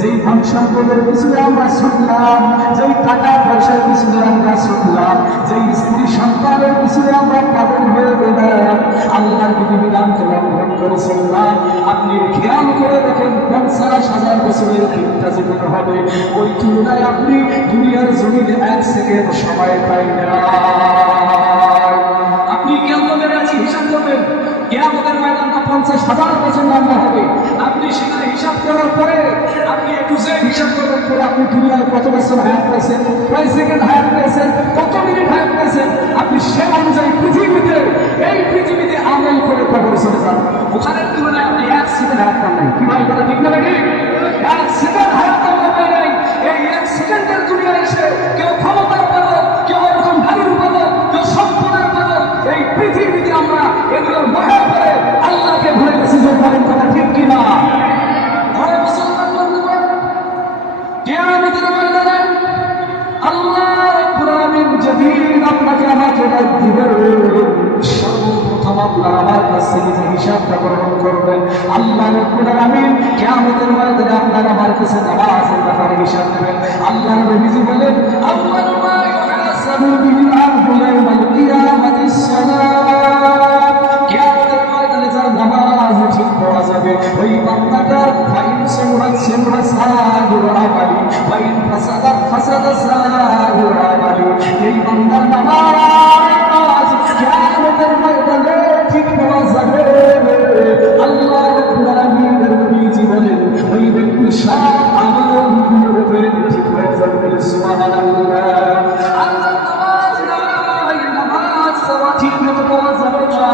যেই ধন সম্পদের পিছনে আমরা ছুটলাম, যেই টাকা পয়সার পিছনে আমরা ছুটলাম, যেই স্ত্রী সন্তানের পিছনে আমরা পাগল হয়ে গেলাম, আল্লাহর বিধিবিধানকে লঙ্ঘন করেছিলাম। আপনি খেয়াল করে দেখেন 50,000 বছরের দিনটা যেতে হবে, ওই তুলনায় আপনি দুনিয়ার জমিনে 1 সেকেন্ড সময় পাই না। আপনি কিয়ামতের কাছে হিসাব করবেন, কিয়ামতের ময়দানটা 50,000 বছর লম্বা হবে। আপনি সেখানে হিসাব করার পরে আপনি একটু হিসাব করার পরে আপনি দুনিয়ায় কত বছর হায়াত পেয়েছেন, কয় সেকেন্ড হায়াত পেয়েছেন, কত মিনিট হায়াত পেয়েছেন, আপনি সে অনুযায়ী এই পৃথিবীতে আমল করে কবর চলে যান। ওখানের তুলনায় আপনি 1 সেকেন্ড হায়াত পান নাই। কি ভাই কথা ঠিক না নাকি? 1 সেকেন্ড হায়াত আমরা পাই নাই। এই 1 সেকেন্ডের দুনিয়ায় এসে কেউ ক্ষমতার পাবো, কেউ এরকম ভারীর পাবো, কেউ সম্পদের পাবো, এই পৃথিবীতে আমরা এগুলোর মহা করে আল্লাহকে ভুলে গেছি। যে বলেন কথা ঠিক কিনা? কিয়ামতের ময়দানে আল্লাহ রাব্বুল আলামিন যেদিন আপনাকে আমাকে ডাক দিবেন, সর্বপ্রথম আপনার আমার কাছ থেকে যে হিসাবটা গ্রহণ করবেন, আল্লাহ রাব্বুল আলামিন কিয়ামতের ময়দানে আপনার আমার কাছে নামাজের ব্যাপারে হিসাব নেবেন। আল্লাহ নবীজি বলেন, আউয়ালু মা ইউহাসাবু বিহি আল-আবদু ইয়াওমাল কিয়ামাতিস সালাত। কিয়ামতের ময়দানে যার নামাজ ঠিক পড়া যাবে, ওই বান্দাটার ফাইন সুরাত সুরাত সাহির আমালি, ফাইন ফাসাদাত ফাসাদাত সাহির আমালি। এই বান্দার নামাজ কিয়ামতের ময়দানে ঠিক পড়া যাবে। আল্লাহ রাব্বুল আলামিনের নবীজি বলেন, ওই ব্যক্তির সব আমলগুলোর উপরে ঠিক হয়ে যাবে। সুবহানাল্লাহ। আল্লাহ নামাজ নাই, নামাজ ঠিক মতো পড়া যাবে না,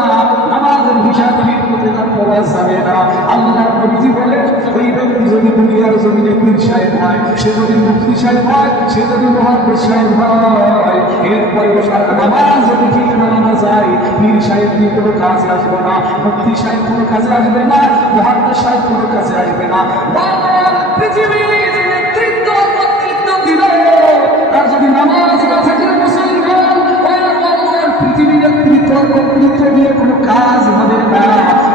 নামাজের হিসাব ঠিক মতো পড়া যাবে না। আল্লাহ নবীজি বলেন, ওই ব্যক্তি যদি দুনিয়ার জমিনে পীর সাহেব হয়, সে যদি মুফতি সাহেব হয়, সে যদি মুহাদ্দিস সাহেব হয়, এরপরে নামাজ যদি ঠিক না যায়, পীর সাহেব কি কোনো কাজে আসবে না, মুফতি সাহেব কোনো কাজে আসবে না, মুহাদ্দিস সাহেব কোনো কাজে আসবে না। পৃথিবী যে নেতৃত্ব কর্তৃত্ব দিল, তার যদি নামাজ না থাকে, মুসলমান পৃথিবীর নেতৃত্ব কর্তৃত্ব দিয়ে কোনো কাজ হবে না।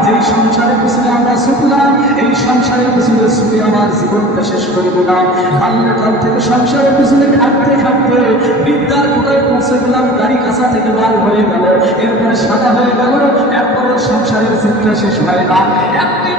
যেই সংসারের পিছনে আমরা ছুটলাম, এই সংসারের পিছনে ছুটে আমার জীবনটা শেষ করে দিলাম। বাল্যকাল থেকে সংসারের পিছনে খাটতে খাটতে বিদ্যার কোথায় পৌঁছে গেলাম, দাড়ি কাছা থেকে লাল হয়ে গেল, এরপরে সাদা হয়ে গেল, এরপরে সংসারের চিন্তা শেষ হয় না। একটি